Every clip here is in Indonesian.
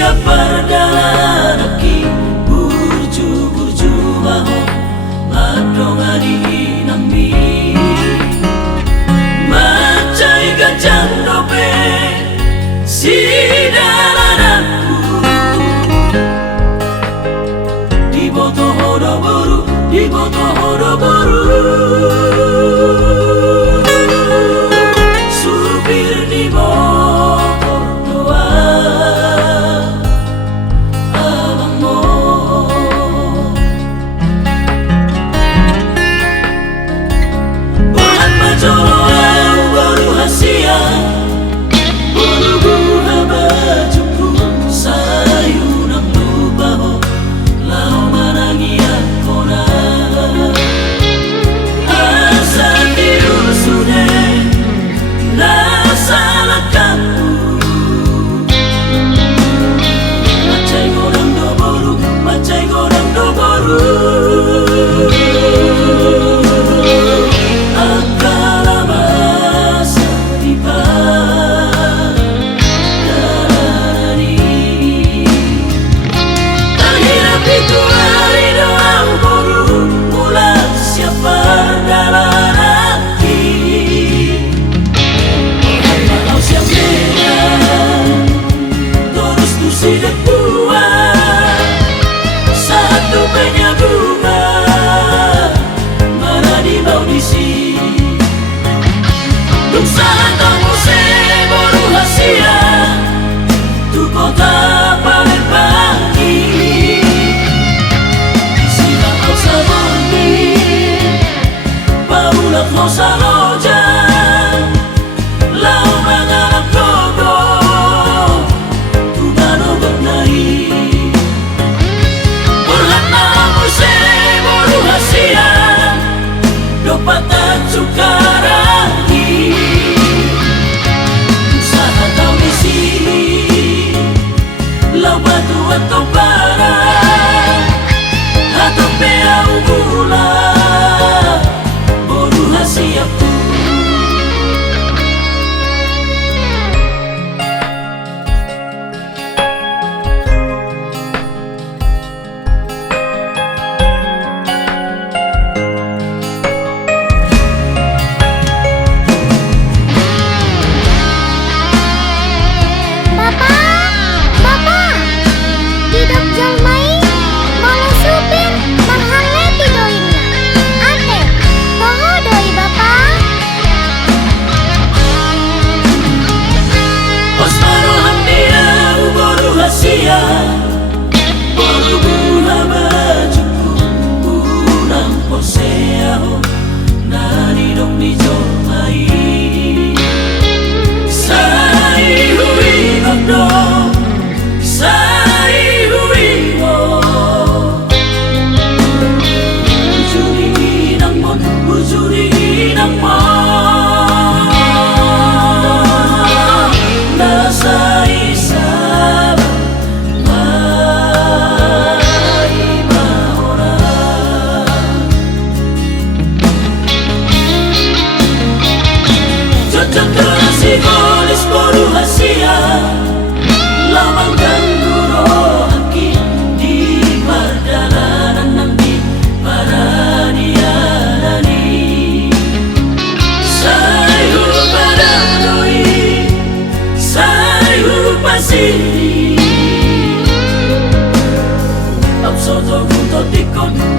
siapa perjalanan ki burju baho madong ari nami macai gajang dobe si dalananku di boto horoboru supir di motor doa abangmu bulan majoro au baru hasia buru habajuku sayunang lubaho lau manangia kona asa tiru sude nasalah kamu macai gorang do boru akala masa tiba darani terhirap itu hari doa boru mula siapa dalam hati kalau siap dengan terus tu sidak buah satu banyak bunga mana di audisi tuk saat kamu baru hasia tu kota paling pagi sila kau saboni paulak kau saloja lau mengalap kogo tu dano bernai dopatan sukarani usaha kau di sini lau batu atau bara atau peau gula boru hasiaku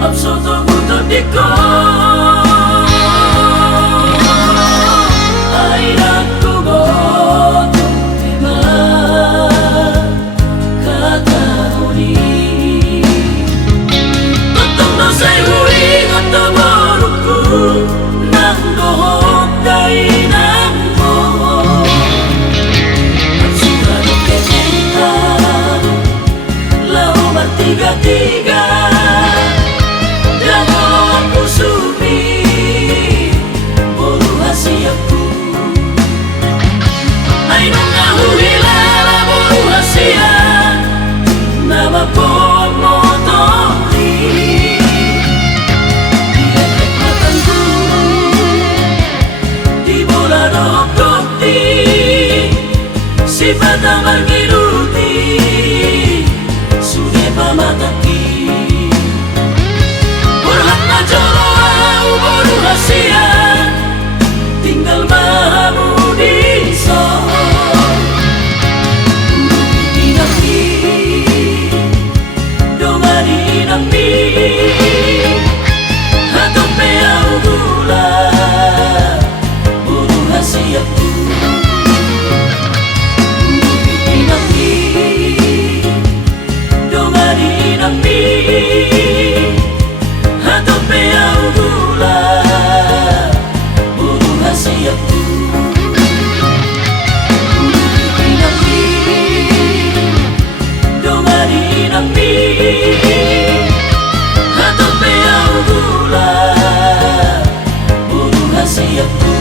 Absoto buto dikon airaku goto tiba kata uni totong no sai hui goto boruku nang dohok dai nang mo sudah doketa lau bertiga-tiga sifat tak berkiruti Hatope au gula Buru hasiaku